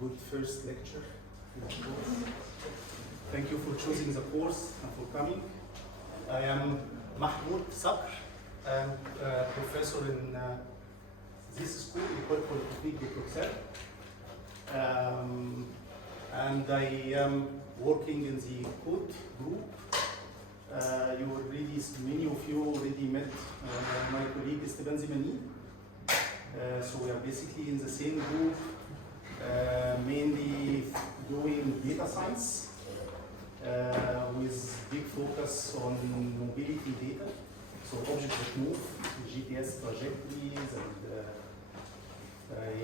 good first lecture. Thank you for choosing the course and for coming. I am Mahmoud Sakr. I am a professor in this school, École Polytechnique de Bruxelles. And I am working in the code group. Many of you already met my colleague Esteban Zimani. So we are basically in the same group, mainly doing data science with big focus on mobility data. So objects that move, GPS trajectories, and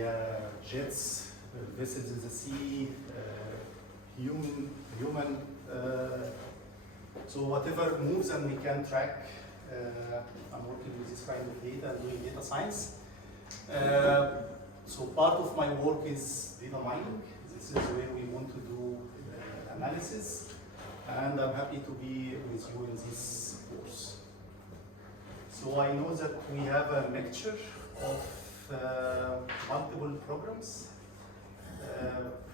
jets, vessels in the sea, human. So whatever moves and we can track. I'm working with this kind of data and doing data science. So part of my work is data mining. This is where we want to do analysis, and I'm happy to be with you in this course. So I know that we have a mixture of multiple programs.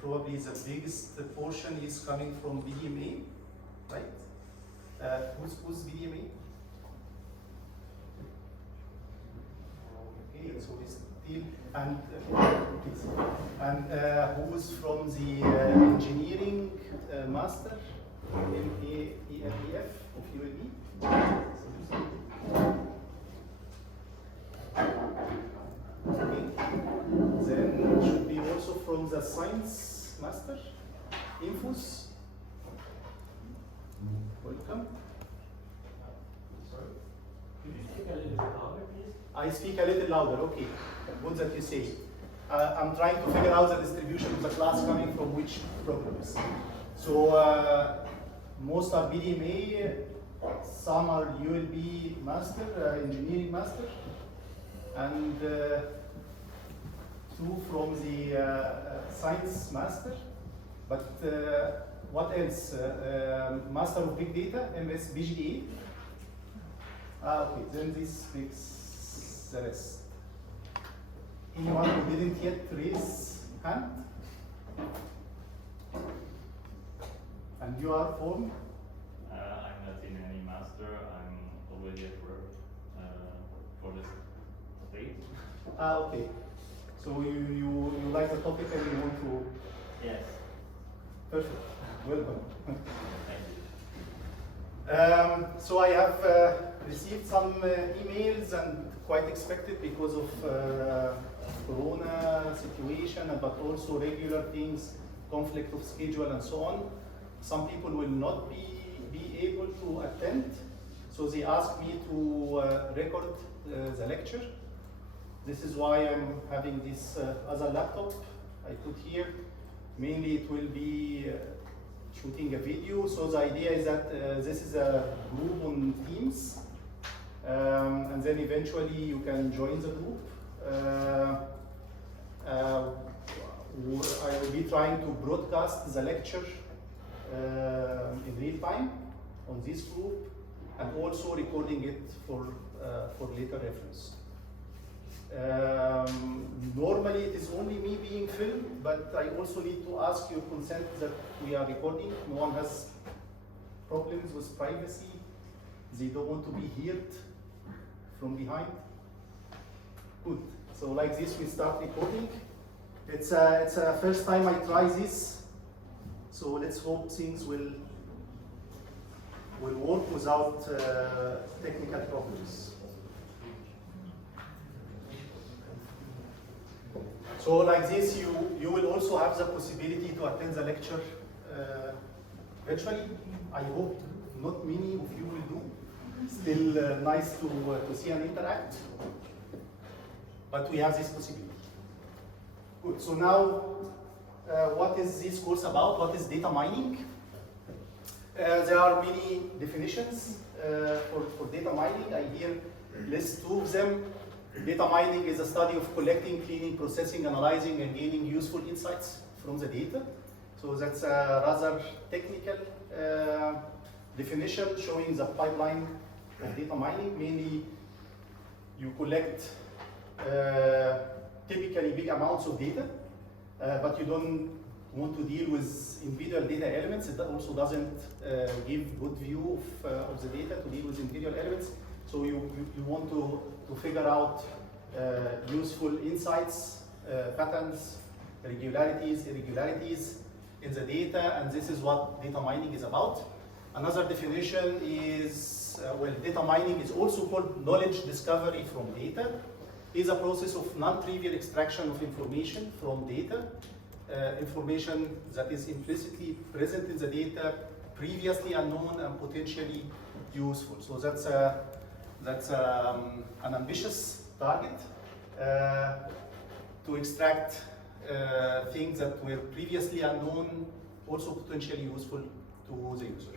Probably the biggest portion is coming from VDMA, right? Who's VDMA? Okay, so we still, and who's from the engineering master, ELEF of UAB? Okay. Then it should be also from the science master, INFO-H423. Welcome. Sorry. Could you speak a little bit louder, please? I speak a little louder, okay. Good that you say. I'm trying to figure out the distribution of the class coming from which programs. So most are BDMA, some are ULB master, engineering master, and two from the science master. But what else? Master of Big Data, MS BGDA. Okay, then this makes the rest. Anyone who didn't yet raise hand? And you are from? I'm not in any master. I'm already at work for the state. Okay. So you like the topic and you want to? Yes. Perfect. Welcome. Thank you. So I have received some emails, and quite expected because of Corona situation, but also regular things, conflict of schedule and so on. Some people will not be able to attend, so they asked me to record the lecture. This is why I'm having this other laptop I put here. Mainly it will be shooting a video, so the idea is that this is a group on Teams, and then eventually you can join the group. I will be trying to broadcast the lecture in real time on this group, and also recording it for later reference. Normally it is only me being filmed, but I also need to ask your consent that we are recording. No one has problems with privacy. They don't want to be heard from behind. Good. So like this, we start recording. It's a first time I try this, so let's hope things will work without technical problems. So like this, you will also have the possibility to attend the lecture virtually. I hope not many of you will do. Still nice to see and interact, but we have this possibility. Good, so now what is this course about? What is data mining? There are many definitions for data mining. I here list two of them. Data mining is a study of collecting, cleaning, processing, analyzing, and gaining useful insights from the data. So that's a rather technical definition showing the pipeline of data mining. Mainly, you collect typically big amounts of data, but you don't want to deal with individual data elements. It also doesn't give good view of the data to deal with individual elements. So you want to figure out useful insights, patterns, regularities, irregularities in the data, and this is what data mining is about. Another definition is, well, data mining is also called knowledge discovery from data. Is a process of non-trivial extraction of information from data, information that is implicitly present in the data, previously unknown and potentially useful. So that's an ambitious target to extract things that were previously unknown, also potentially useful to the user.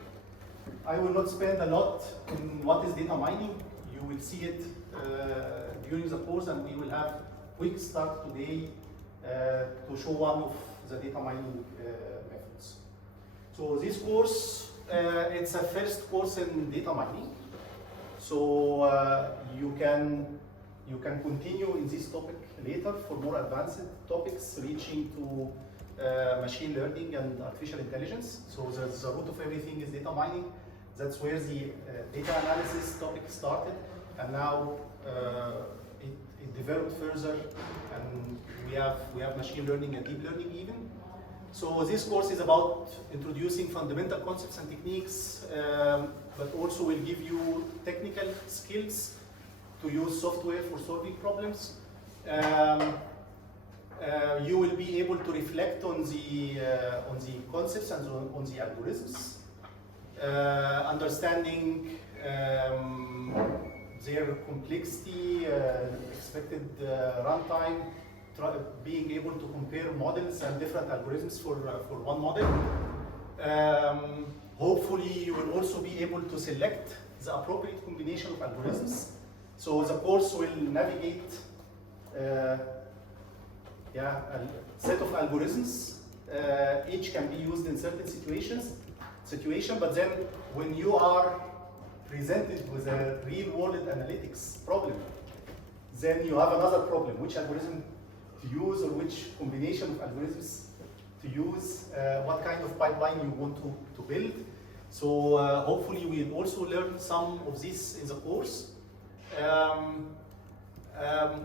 I will not spend a lot in what is data mining. You will see it during the course, and we will have quick start today to show one of the data mining methods. So this course, it's a first course in data mining. So you can continue in this topic later for more advanced topics reaching to machine learning and artificial intelligence. So the root of everything is data mining. That's where the data analysis topic started, and now it developed further, and we have machine learning and deep learning even. So this course is about introducing fundamental concepts and techniques, but also will give you technical skills to use software for solving problems. You will be able to reflect on the concepts and on the algorithms, understanding their complexity, expected runtime, being able to compare models and different algorithms for one model. Hopefully, you will also be able to select the appropriate combination of algorithms. So the course will navigate a set of algorithms. Each can be used in certain situation, but then when you are presented with a real-world analytics problem, then you have another problem: which algorithm to use, or which combination of algorithms to use, what kind of pipeline you want to build. So hopefully we'll also learn some of this in the course,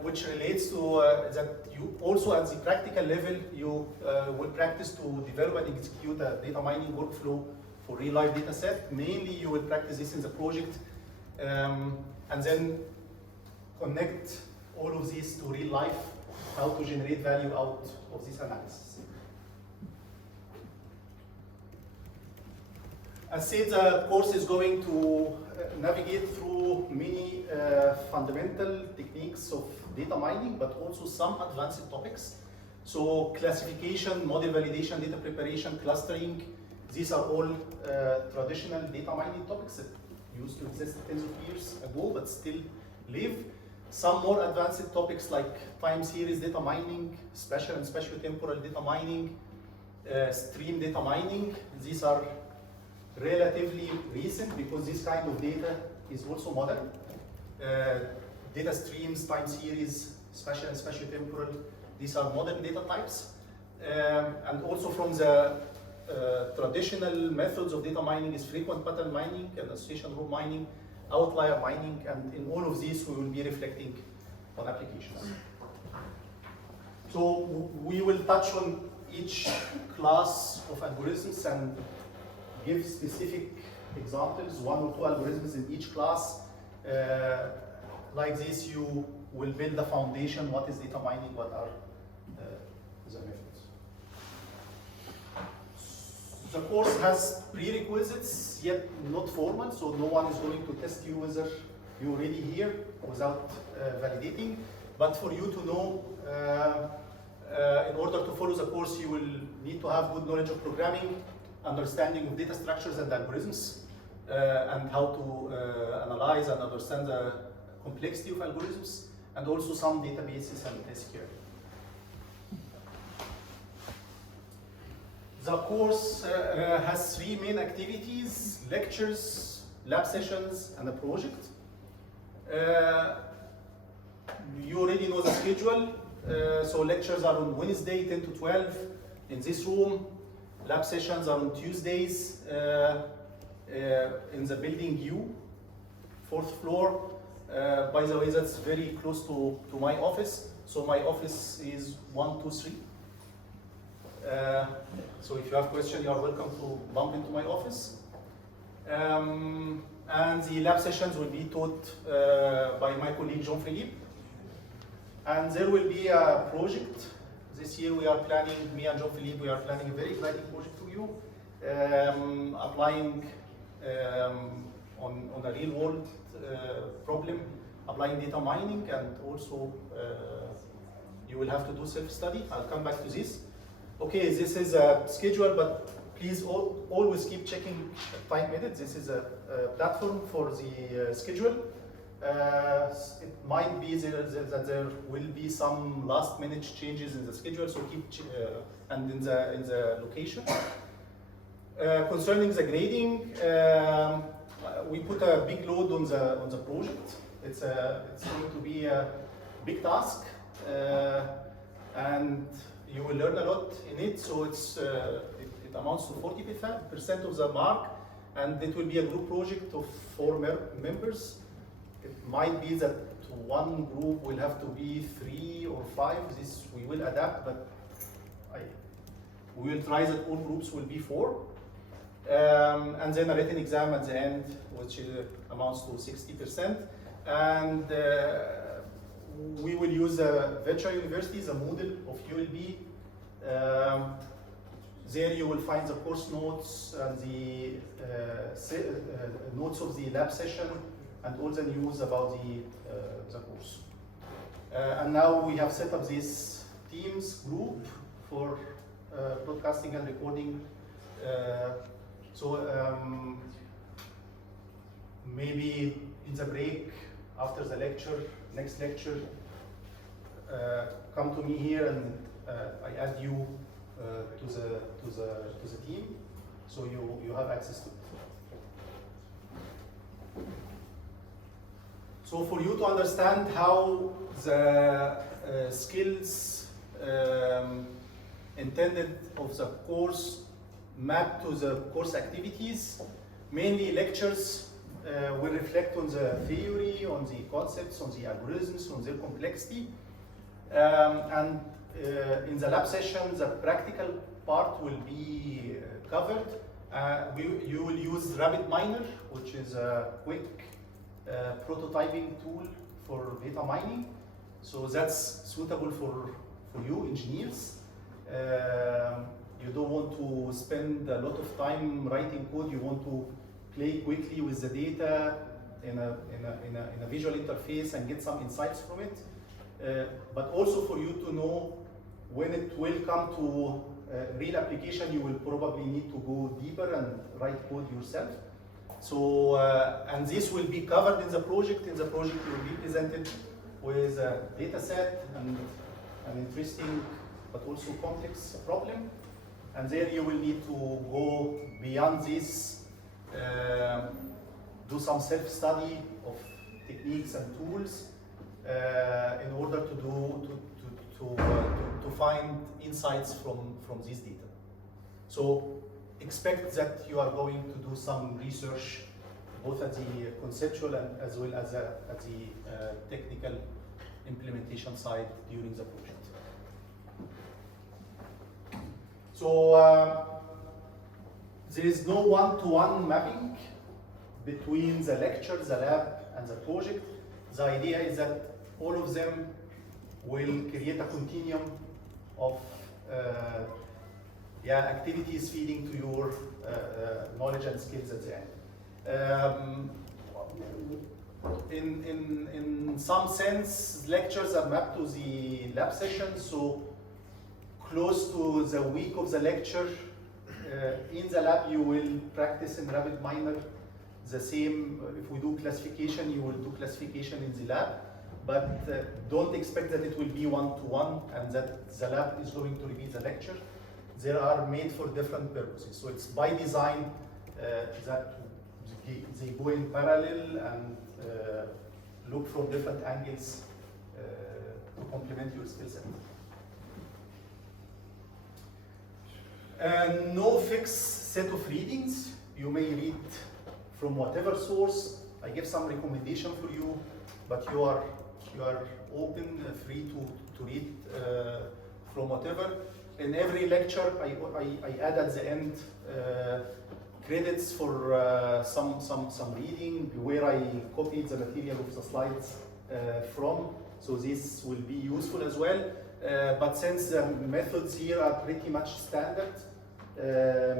which relates to that you also at the practical level, you will practice to develop and execute a data mining workflow for real-life data set. Mainly you will practice this in the project, and then connect all of this to real life, how to generate value out of this analysis. As said, the course is going to navigate through many fundamental techniques of data mining, but also some advanced topics. So classification, model validation, data preparation, clustering, these are all traditional data mining topics that used to exist tens of years ago, but still live. Some more advanced topics like time series data mining, spatial and spatiotemporal data mining, stream data mining. These are relatively recent because this kind of data is also modern. Data streams, time series, spatial and spatiotemporal, these are modern data types. And also from the traditional methods of data mining is frequent pattern mining and association rule mining, outlier mining, and in all of these we will be reflecting on applications. So we will touch on each class of algorithms and give specific examples, one or two algorithms in each class. Like this, you will build the foundation. What is data mining? What are the methods? The course has prerequisites, yet not formal, so no one is going to test you whether you're already here without validating. But for you to know, in order to follow the course, you will need to have good knowledge of programming, understanding of data structures and algorithms, and how to analyze and understand the complexity of algorithms, and also some databases and SQL. The course has three main activities: lectures, lab sessions, and a project. You already know the schedule. So lectures are on Wednesday, 10 to 12 in this room. Lab sessions are on Tuesdays in the building U, 4th floor. By the way, that's very close to my office. So my office is 123. So if you have questions, you are welcome to bump into my office. And the lab sessions will be taught by my colleague Jean-Philippe. And there will be a project. This year we are planning, me and Jean-Philippe, we are planning a very exciting project for you, applying on a real world problem, applying data mining, and also you will have to do self-study. I'll come back to this. Okay, this is a schedule, but please always keep checking time edit. This is a platform for the schedule. It might be that there will be some last-minute changes in the schedule, so keep and in the location. Concerning the grading, we put a big load on the project. It's going to be a big task, and you will learn a lot in it. So it amounts to 40% of the mark, and it will be a group project of 4 members. It might be that one group will have to be 3 or 5. This we will adapt, but we will try that all groups will be 4. And then a written exam at the end, which amounts to 60%. And we will use a virtual university, the Moodle of ULB. There you will find the course notes and the notes of the lab session and all the news about the course. And now we have set up this Teams group for broadcasting and recording. Maybe in the break after the lecture, next lecture, come to me here and I add you to the team, so you have access to it. So for you to understand how the skills intended of the course map to the course activities, mainly lectures will reflect on the theory, on the concepts, on the algorithms, on their complexity. And in the lab session, the practical part will be covered. You will use RabbitMiner, which is a quick prototyping tool for data mining. So that's suitable for you engineers. You don't want to spend a lot of time writing code. You want to play quickly with the data in a visual interface and get some insights from it. But also for you to know when it will come to real application, you will probably need to go deeper and write code yourself. So, and this will be covered in the project. In the project, you will be presented with a data set and an interesting but also complex problem. And then you will need to go beyond this, do some self-study of techniques and tools in order to find insights from this data. So expect that you are going to do some research both at the conceptual and as well as at the technical implementation side during the project. So there is no one-to-one mapping between the lecture, the lab, and the project. The idea is that all of them will create a continuum of activities feeding to your knowledge and skills at the end. In some sense, lectures are mapped to the lab sessions, so close to the week of the lecture, in the lab you will practice in RabbitMiner the same. If we do classification, you will do classification in the lab, but don't expect that it will be one-to-one and that the lab is going to repeat the lecture. They are made for different purposes. So it's by design that they go in parallel and look from different angles to complement your skill set. No fixed set of readings. You may read from whatever source. I give some recommendation for you, but you are open, free to read from whatever. In every lecture, I add at the end credits for some reading where I copied the material of the slides from. So this will be useful as well. But since the methods here are pretty much standard,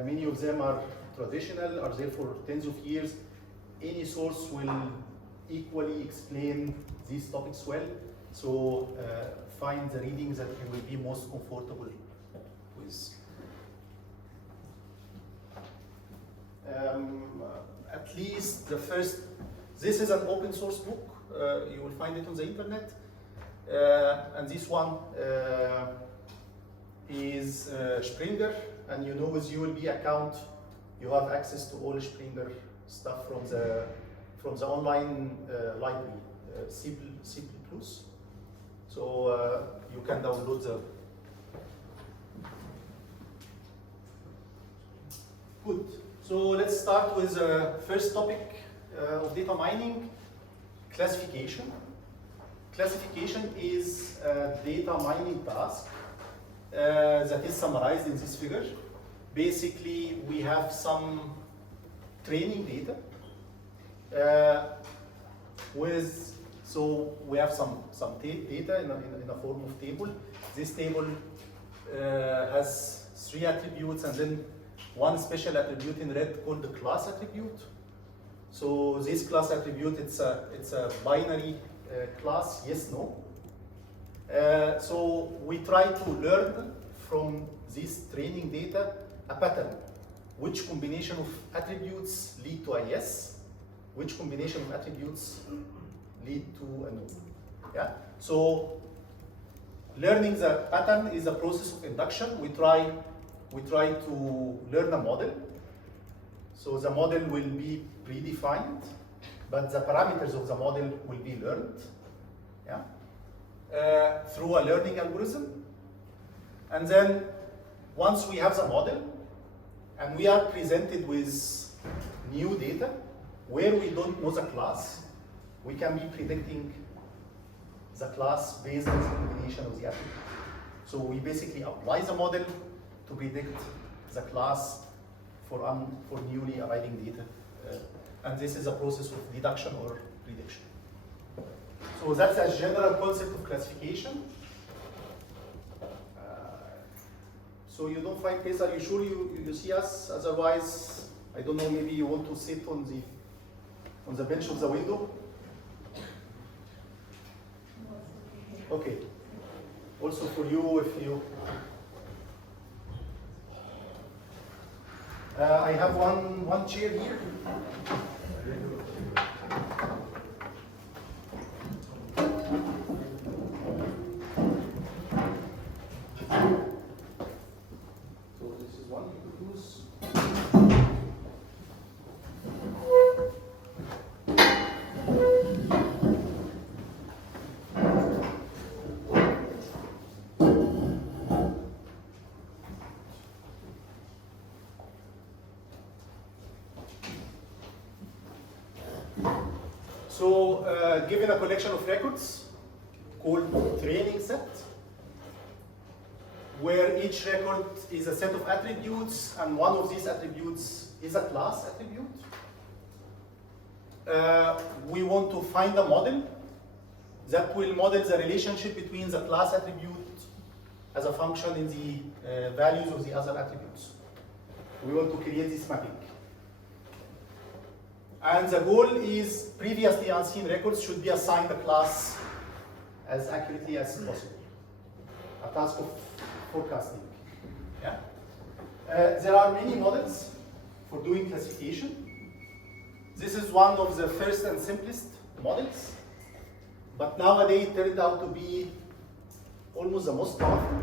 many of them are traditional, are there for tens of years, any source will equally explain these topics well. So find the readings that you will be most comfortable with. At least the first, this is an open source book. You will find it on the internet. And this one is Springer, and you know with ULB account, you have access to all Springer stuff from the online library, C++. So you can download the. Good. So let's start with the first topic of data mining, classification. Classification is a data mining task that is summarized in this figure. Basically, we have some training data so we have some data in a form of table. This table has 3 attributes and then one special attribute in red called the class attribute. So this class attribute, it's a binary class, yes, no. So we try to learn from this training data a pattern. Which combination of attributes lead to a yes? Which combination of attributes lead to a no? Yeah. So learning the pattern is a process of induction. We try to learn a model. So the model will be predefined, but the parameters of the model will be learned, yeah, through a learning algorithm. And then once we have the model, and we are presented with new data where we don't know the class, we can be predicting the class based on the combination of the attributes. So we basically apply the model to predict the class for newly arriving data. And this is a process of deduction or prediction. So that's a general concept of classification. So you don't find place, are you sure you see us? Otherwise, I don't know, maybe you want to sit on the bench of the window? Okay. Also for you, if you I have one chair here. So this is one you could use. So given a collection of records called training set, where each record is a set of attributes, and one of these attributes is a class attribute. We want to find a model that will model the relationship between the class attribute as a function in the values of the other attributes. We want to create this mapping. And the goal is previously unseen records should be assigned a class as accurately as possible. A task of forecasting. Yeah? There are many models for doing classification. This is one of the first and simplest models, but nowadays it turned out to be almost the most powerful.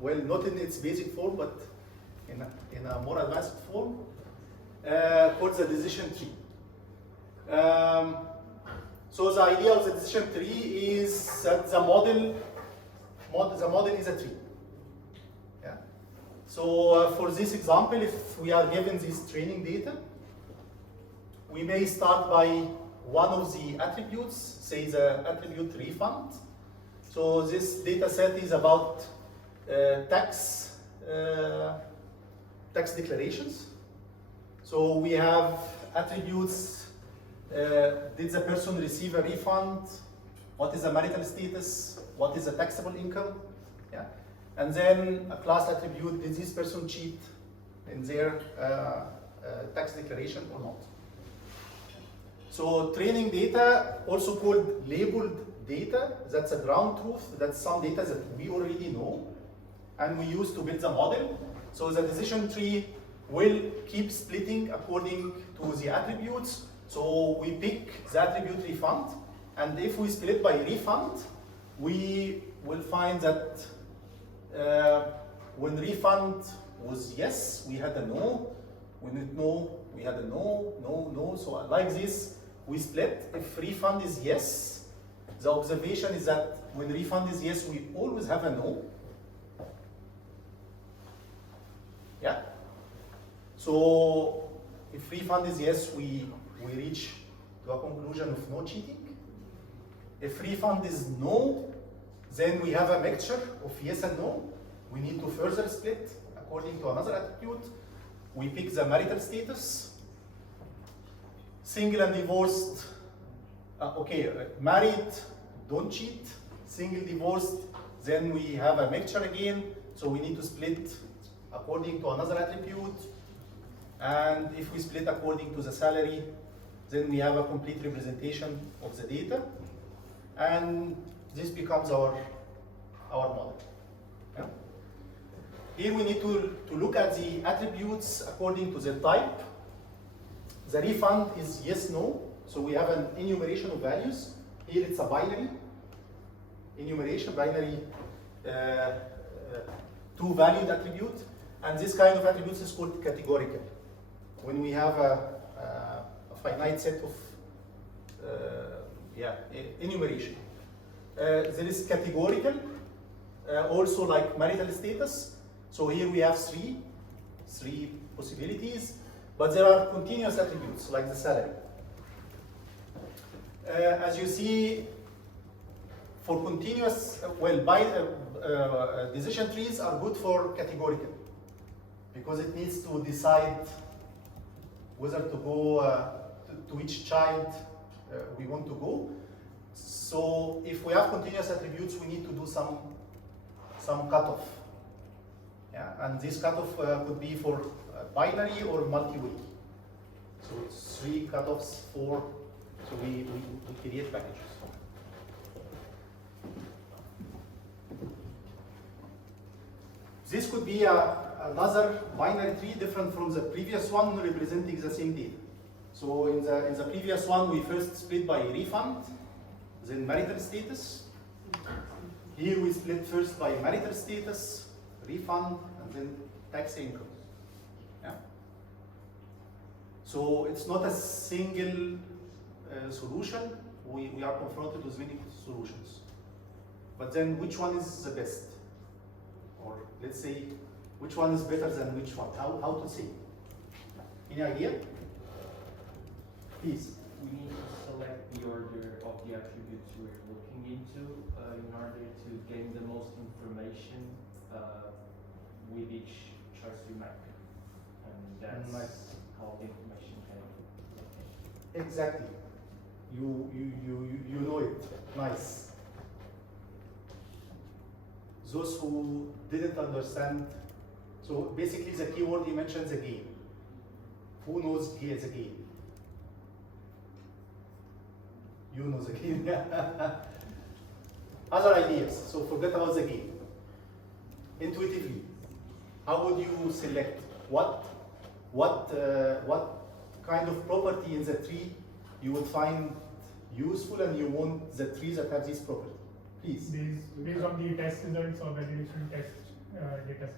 Well, not in its basic form, but in a more advanced form, called the decision tree. So the idea of the decision tree is that the model is a tree. Yeah. So for this example, if we are given this training data, we may start by one of the attributes, say the attribute refund. So this data set is about tax declarations. So we have attributes, did the person receive a refund? What is the marital status? What is the taxable income? Yeah. And then a class attribute, did this person cheat in their tax declaration or not? So training data, also called labeled data, that's a ground truth, that's some data that we already know and we use to build the model. So the decision tree will keep splitting according to the attributes. So we pick the attribute refund, and if we split by refund, we will find that when refund was yes, we had a no. When it no, we had a no, no, no. So like this, we split. If refund is yes, the observation is that when refund is yes, we always have a no. Yeah. So if refund is yes, we reach to a conclusion of no cheating. If refund is no, then we have a mixture of yes and no. We need to further split according to another attribute. We pick the marital status. Single and divorced, married, don't cheat. Single, divorced, then we have a mixture again. So we need to split according to another attribute. And if we split according to the salary, then we have a complete representation of the data. And this becomes our model. Yeah? Here we need to look at the attributes according to the type. The refund is yes, no. So we have an enumeration of values. Here it's a binary enumeration, binary two-valued attribute. And this kind of attributes is called categorical. When we have a finite set of enumeration. There is categorical, also like marital status. So here we have three possibilities, but there are continuous attributes like the salary. As you see, for continuous, decision trees are good for categorical because it needs to decide whether to go to which child we want to go. So if we have continuous attributes, we need to do some cutoff. Yeah, and this cutoff could be for binary or multi-way. So it's 3 cutoffs for, so we create packages. This could be another binary tree different from the previous one representing the same data. So in the previous one, we first split by refund, then marital status. Here we split first by marital status, refund, and then tax income. Yeah? So it's not a single solution. We are confronted with many solutions. But then which one is the best? Or let's say, which one is better than which one? How to say? Any idea? Please. We need to select the order of the attributes we're looking into in order to gain the most information with each choice we make. And that's nice. how the information can be obtained. Exactly. You know it. Nice. Those who didn't understand, so basically the keyword he mentions the game. Who knows the game? You know the game. Other ideas, so forget about the game. Intuitively, how would you select what kind of property in the tree you would find useful and you want the trees that have this property? Please. Based on the test results or validation test data sets.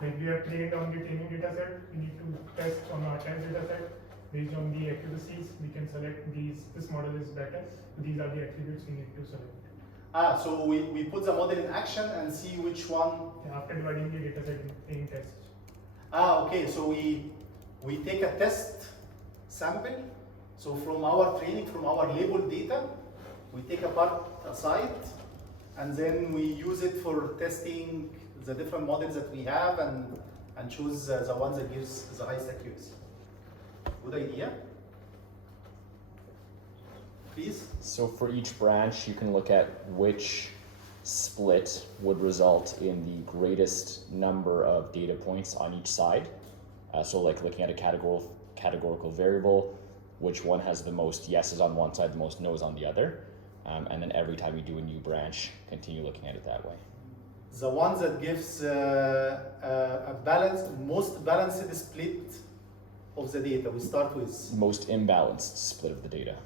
Like we are trained on the training data set, we need to test on our test data set based on the accuracies, we can select this model is better. These are the attributes we need to select. So we put the model in action and see which one. After dividing the data set in tests. Okay, so we take a test sample. So from our training, from our labeled data, we take a part aside, and then we use it for testing the different models that we have and choose the ones that gives the highest accuracy. Good idea? Please? So for each branch, you can look at which split would result in the greatest number of data points on each side. So like looking at a categorical variable, which one has the most yeses on one side, the most no's on the other. And then every time you do a new branch, continue looking at it that way. The one that gives a most balanced split of the data, we start with. Most imbalanced split of the data.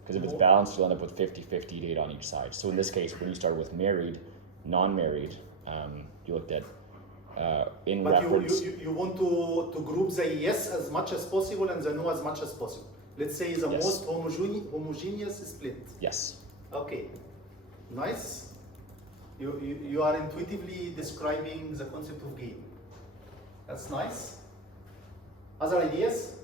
Because if it's balanced, you'll end up with 50-50 data on each side. So in this case, when you start with married, non-married, you looked at in but reference. you want to group the yes as much as possible and the no as much as possible. Let's say the Yes. most homogeneous split. Yes. Okay, nice. You are intuitively describing the concept of game. That's nice. Other ideas?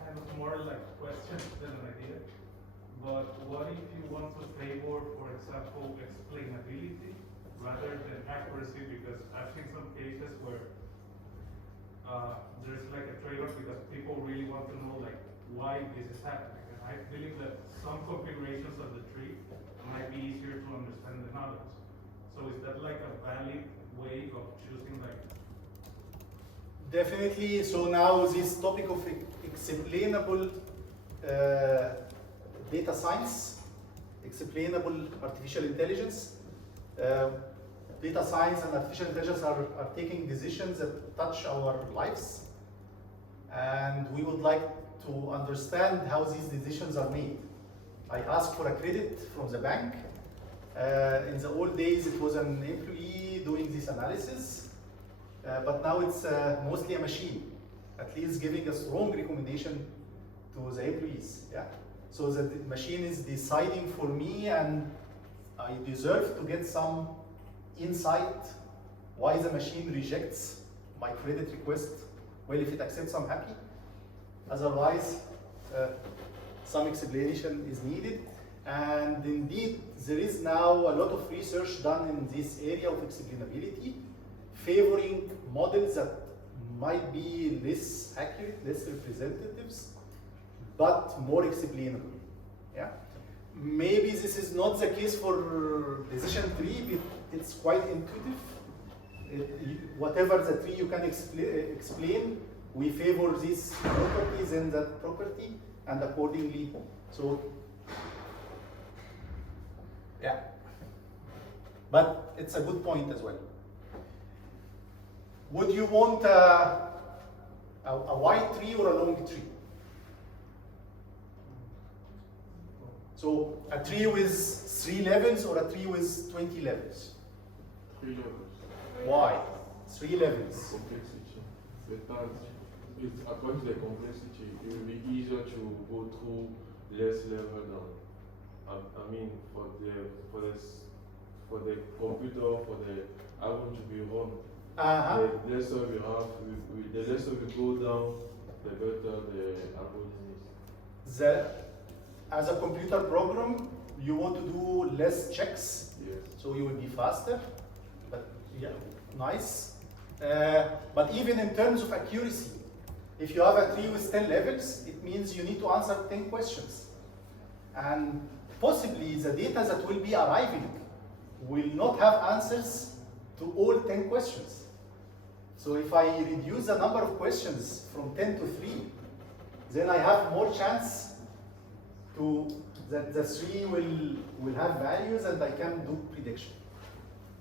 I have more like question than an idea. But what if you want to favor, for example, explainability rather than accuracy? Because I've seen some cases where there's like a trade-off because people really want to know like why this is happening. And I believe that some configurations of the tree might be easier to understand than others. So is that like a valid way of choosing like? Definitely. So now this topic of explainable data science, explainable artificial intelligence. Data science and artificial intelligence are taking decisions that touch our lives. And we would like to understand how these decisions are made. I asked for a credit from the bank. In the old days, it was an employee doing this analysis. But now it's mostly a machine, at least giving a strong recommendation to the employees. Yeah. So the machine is deciding for me, and I deserve to get some insight why the machine rejects my credit request. Well, if it accepts, I'm happy. Otherwise, some explanation is needed. And indeed, there is now a lot of research done in this area of explainability, favoring models that might be less accurate, less representatives, but more explainable. Yeah. Maybe this is not the case for decision tree, but it's quite intuitive. Whatever the tree you can explain, we favor this property, then that property, and accordingly. So, yeah. But it's a good point as well. Would you want a wide tree or a long tree? So a tree with 3 levels or a tree with 20 levels? 3 levels. Why? 3 levels. Complexity. But it's according to the complexity, it will be easier to go through less level than. I mean, for the computer, for the album to be run. The lesser we have, the lesser we go down, the better the algorithm is. As a computer program, you want to do less checks, Yes. so you will be faster. But yeah, nice. But even in terms of accuracy, if you have a tree with 10 levels, it means you need to answer 10 questions. And possibly the data that will be arriving will not have answers to all 10 questions. So if I reduce the number of questions from 10 to 3, then I have more chance that the 3 will have values and I can do prediction.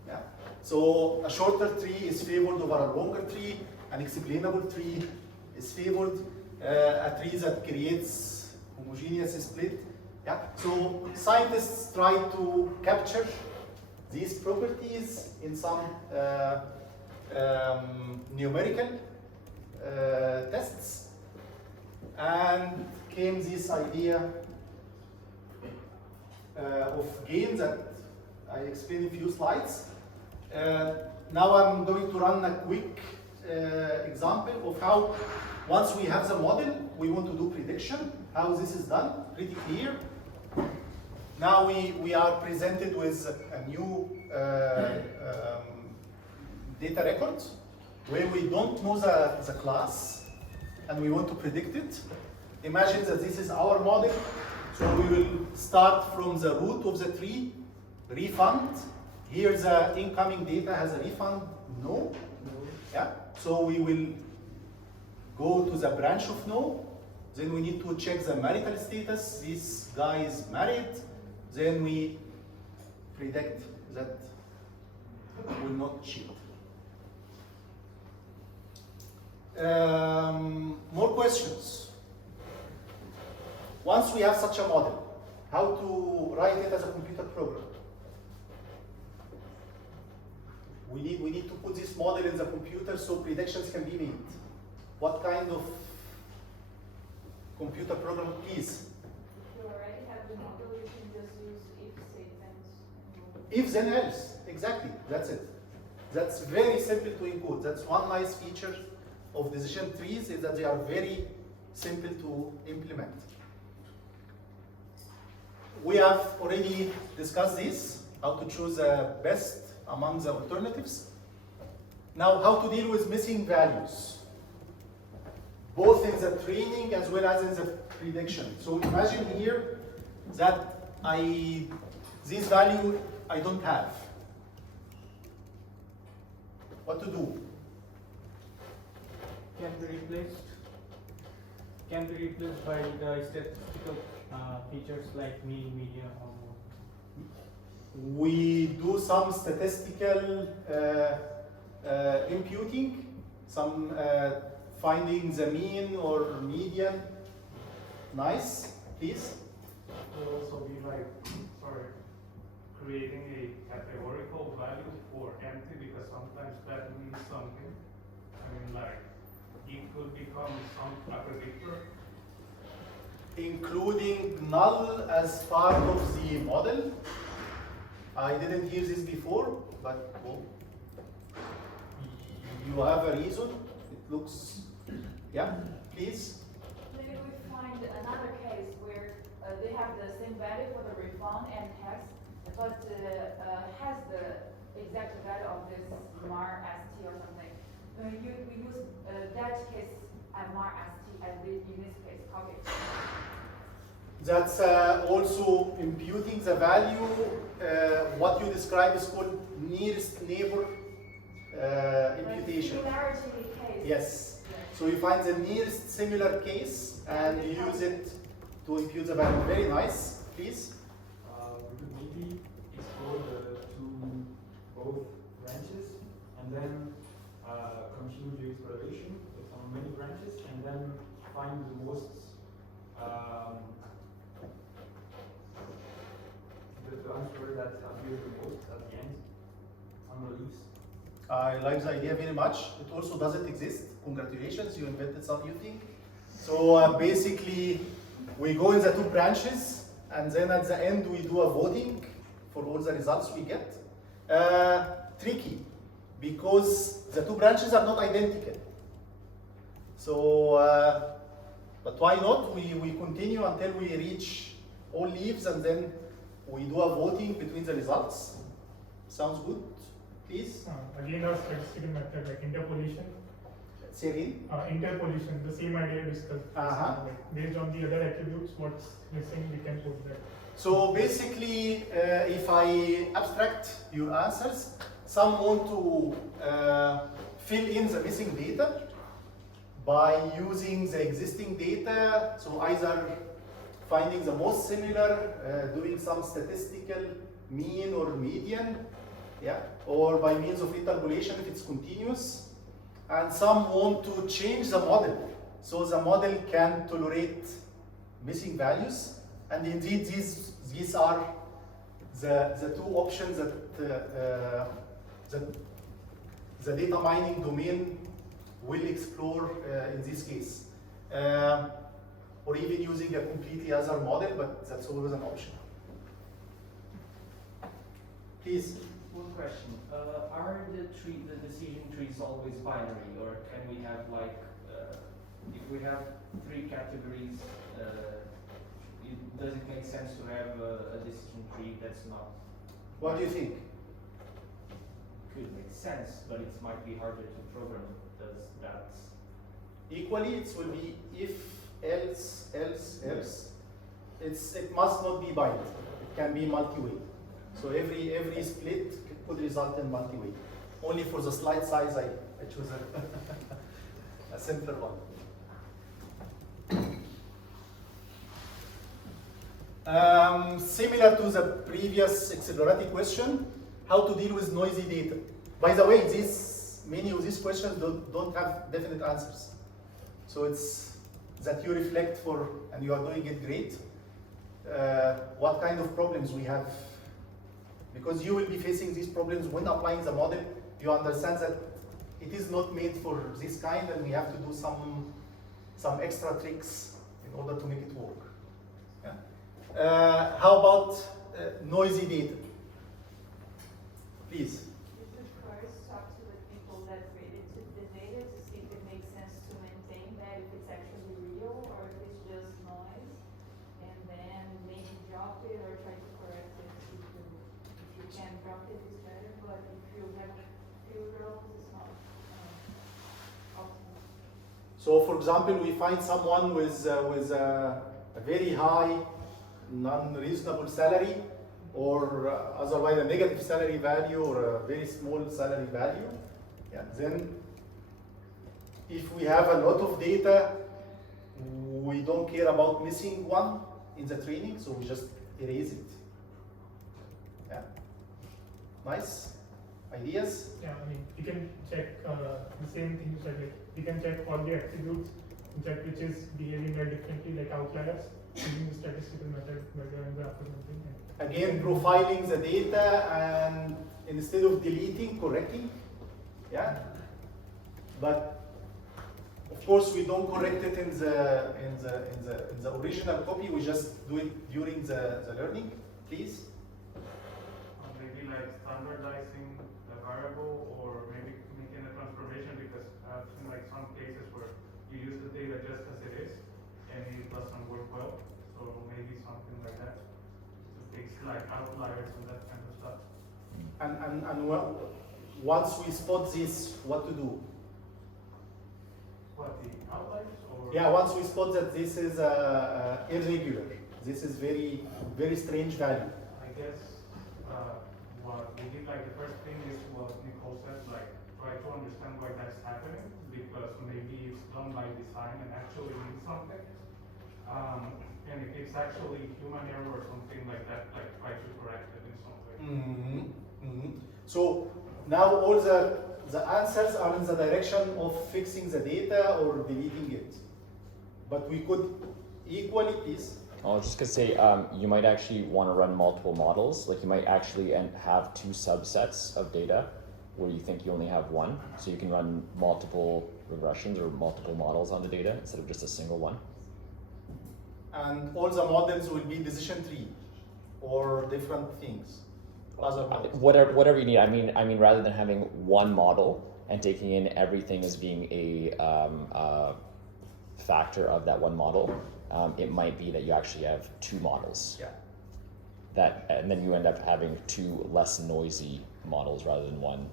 Yeah. So a shorter tree is favored over a longer tree, an explainable tree is favored, a tree that creates homogeneous split. Yeah. So scientists try to capture these properties in some numerical tests, and came this idea of gain that I explained in a few slides. Now I'm going to run a quick example of how, once we have the model, we want to do prediction, how this is done, pretty clear. Now we are presented with a new data record where we don't know the class and we want to predict it. Imagine that this is our model, so we will start from the root of the tree, refund. Here the incoming data has a refund, no. Yeah. So we will go to the branch of no, then we need to check the marital status, this guy is married, then we predict that will not cheat. More questions? Once we have such a model, how to write it as a computer program? We need to put this model in the computer so predictions can be made. What kind of computer program is? If you already have the model, you can just use if statements. If then else, exactly, that's it. That's very simple to encode. That's one nice feature of decision trees, is that they are very simple to implement. We have already discussed this, how to choose the best among the alternatives. Now, how to deal with missing values, both in the training as well as in the prediction. So imagine here that this value I don't have. What to do? Can be replaced by the statistical features like mean, median, or mode. We do some statistical imputing, some finding the mean or median. Nice, please. It will also be like, creating a categorical value for empty, because sometimes that means something. I mean, like, it could become a predictor. Including null as part of the model. I didn't hear this before, but well, you have a reason. It looks, yeah, please. Maybe we find another case where they have the same value for the refund and tax, but has the exact value of this mar st or something. We use that case as mar st as in this case. Okay. That's also imputing the value. What you describe is called nearest neighbor imputation. Similarity case. Yes. So you find the nearest similar case and you use it to impute the value. Very nice. Please. We could maybe explore to both branches and then continue the exploration with some many branches and then find the most the answer that appears the most at the end on the leaves. I like the idea very much. It also doesn't exist. Congratulations, you invented some new thing. So basically, we go in the two branches, and then at the end we do a voting for all the results we get. Tricky, because the two branches are not identical. So, but why not? We continue until we reach all leaves, and then we do a voting between the results. Sounds good? Please? Again, our statistical method like interpolation. Say again? Interpolation, the same idea discussed. Like, based on the other attributes, what's missing, we can put that. So basically, if I abstract your answers, some want to fill in the missing data by using the existing data. So either finding the most similar, doing some statistical mean or median, yeah, or by means of interpolation if it's continuous. And some want to change the model, so the model can tolerate missing values. And indeed, these are the two options that the data mining domain will explore in this case. Or even using a completely other model, but that's always an option. Please. One question. Are the decision trees always binary, or can we have like, if we have 3 categories, does it make sense to have a decision tree that's not? What do you think? Could make sense, but it might be harder to program. Does that? Equally, it will be if, else, else, else. It must not be binary. It can be multi-way. So every split could result in multi-way. Only for the slide size, I choose a simpler one. Similar to the previous exploratory question, how to deal with noisy data. By the way, many of these questions don't have definite answers. So it's that you reflect for, and you are doing it great, what kind of problems we have. Because you will be facing these problems when applying the model. You understand that it is not made for this kind, and we have to do some extra tricks in order to make it work. Yeah. How about noisy data? Please. You should first talk to the people that created the data to see if it makes sense to maintain that, if it's actually real or if it's just noise, and then maybe drop it or try to correct it. If you can drop it, it's better, but if you have few rows, it's not optimal. So, for example, we find someone with a very high, non-reasonable salary, or otherwise a negative salary value, or a very small salary value. Yeah. Then, if we have a lot of data, we don't care about missing one in the training, so we just erase it. Yeah. Nice ideas. Yeah, I mean, you can check the same thing you said. Like, you can check all the attributes, check which is behaving very differently, like outliers, using the statistical method, and graph or something. Again, profiling the data, and instead of deleting, correcting. Yeah. But of course, we don't correct it in the original copy. We just do it during the learning. Please. Maybe like standardizing the variable, or maybe making a transformation, because I've seen like some cases where you use the data just as it is, and it doesn't work well. So maybe something like that to fix like outliers and that kind of stuff. And once we spot this, what to do? What, the outliers or? Yeah, once we spot that this is irregular, this is very, very strange value. I guess what we did, like the first thing is what Nicole said, like try to understand why that's happening, because maybe it's done by design and actually means something. And if it's actually human error or something like that, like try to correct it in some way. Mm-hmm. Mm-hmm. So now all the answers are in the direction of fixing the data or deleting it. But we could equally, please. I was just gonna say, you might actually want to run multiple models. Like you might actually have 2 subsets of data where you think you only have one. So you can run multiple regressions or multiple models on the data instead of just a single one. And all the models will be decision tree or different things. Other models. Whatever you need. I mean, rather than having one model and taking in everything as being a factor of that one model, it might be that you actually have 2 models. Yeah. And then you end up having 2 less noisy models rather than one.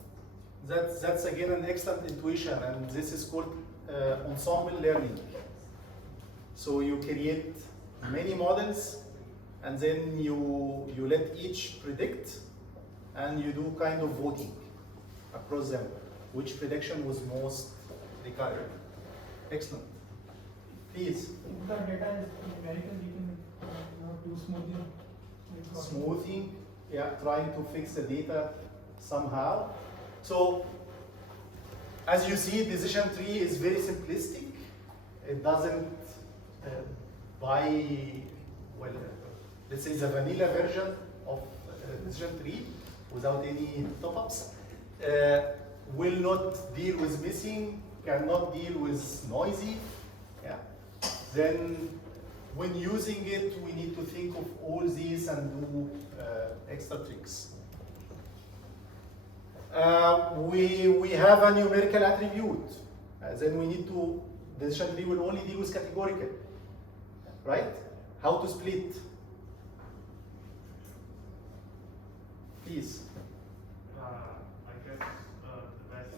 That's again an excellent intuition, and this is called ensemble learning. So you create many models, and then you let each predict, and you do kind of voting across them, which prediction was most recurrent. Excellent. Please. If the data is numerical, you can do smoothing. Smoothing, yeah, trying to fix the data somehow. So, as you see, decision tree is very simplistic. It doesn't buy, well, let's say the vanilla version of decision tree without any top-ups. will not deal with missing, cannot deal with noisy. Yeah. Then when using it, we need to think of all these and do extra tricks. We have a numerical attribute. Then we need to, decision tree will only deal with categorical, right? How to split? Please. I guess the best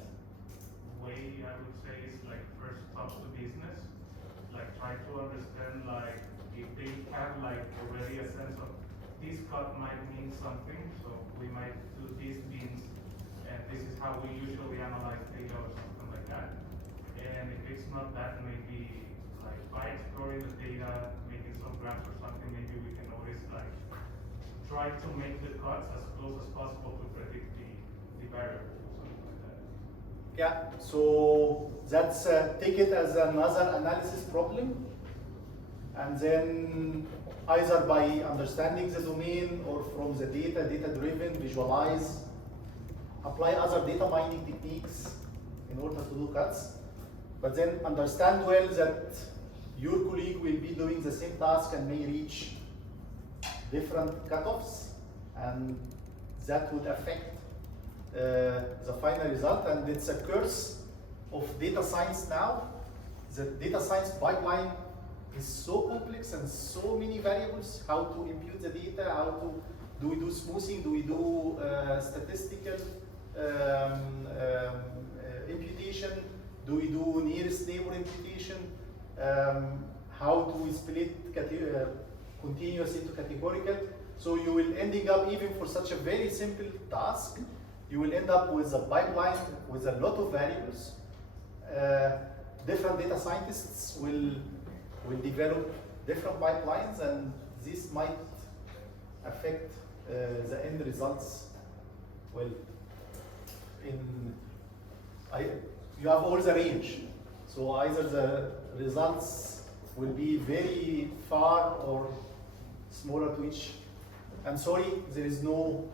way I would say is like first talk to business, like try to understand like if they have like already a sense of this cut might mean something, so we might do these bins, and this is how we usually analyze data or something like that. And if it's not that, maybe like by exploring the data, making some graphs or something, maybe we can notice like try to make the cuts as close as possible to predict the variable or something like that. Yeah, so that's take it as another analysis problem, and then either by understanding the domain or from the data-driven, visualize, apply other data mining techniques in order to do cuts, but then understand well that your colleague will be doing the same task and may reach different cutoffs, and that would affect the final result. And it's a curse of data science now. The data science pipeline is so complex and so many variables. How to impute the data? How to do we do smoothing? Do we do statistical imputation? Do we do nearest neighbor imputation? How do we split continuous into categorical? So you will ending up, even for such a very simple task, you will end up with a pipeline with a lot of variables. Different data scientists will develop different pipelines, and this might affect the end results. Well, you have all the range. So either the results will be very far or smaller to each. I'm sorry, there is no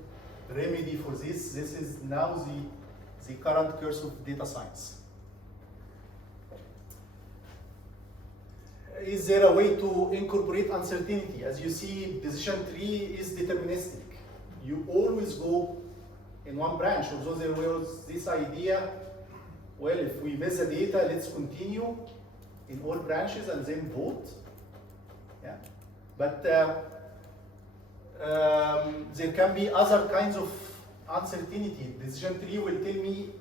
remedy for this. This is now the current curse of data science. Is there a way to incorporate uncertainty? As you see, decision tree is deterministic. You always go in one branch, although there was this idea, well, if we miss the data, let's continue in all branches and then vote. Yeah, but there can be other kinds of uncertainty. Decision tree will tell me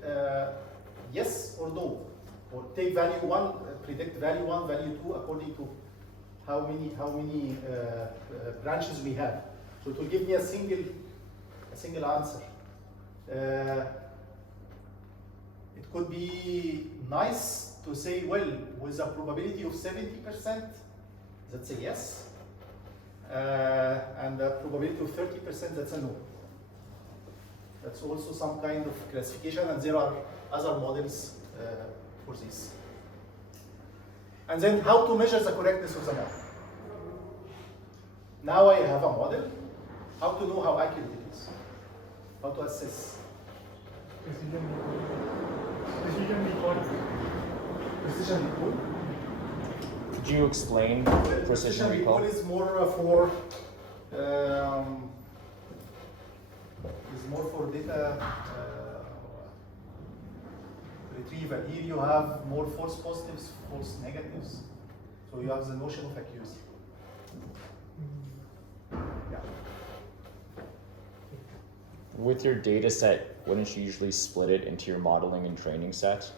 yes or no, or take value 1, predict value 1, value 2 according to how many branches we have. So it will give me a single answer. It could be nice to say, well, with a probability of 70%, that's a yes, and a probability of 30%, that's a no. That's also some kind of classification, and there are other models for this. And then how to measure the correctness of the model. Now I have a model. How to know how accurate it is? How to assess? Precision recall. Precision recall? Could you explain precision recall? Is more for data retrieval. Here you have more false positives, false negatives. So you have the notion of accuracy. Yeah. With your data set, wouldn't you usually split it into your modeling and training set?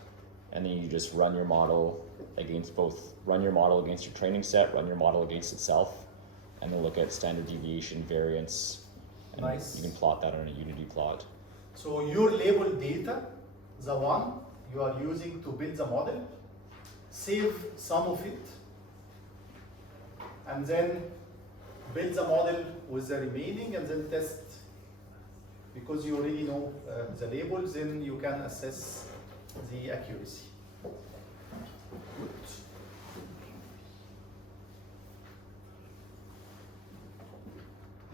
And then you just run your model against both, run your model against your training set, run your model against itself, and then look at standard deviation, variance, and nice. You can plot that on a Unity plot. So your labeled data, the one you are using to build the model, save some of it, and then build the model with the remaining, and then test. Because you already know the labels, then you can assess the accuracy. Good.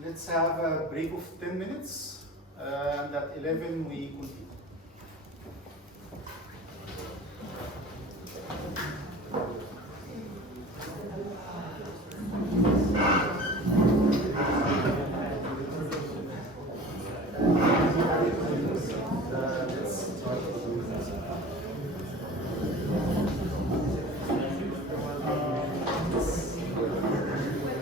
Let's have a break of 10 minutes, and at 11 we continue.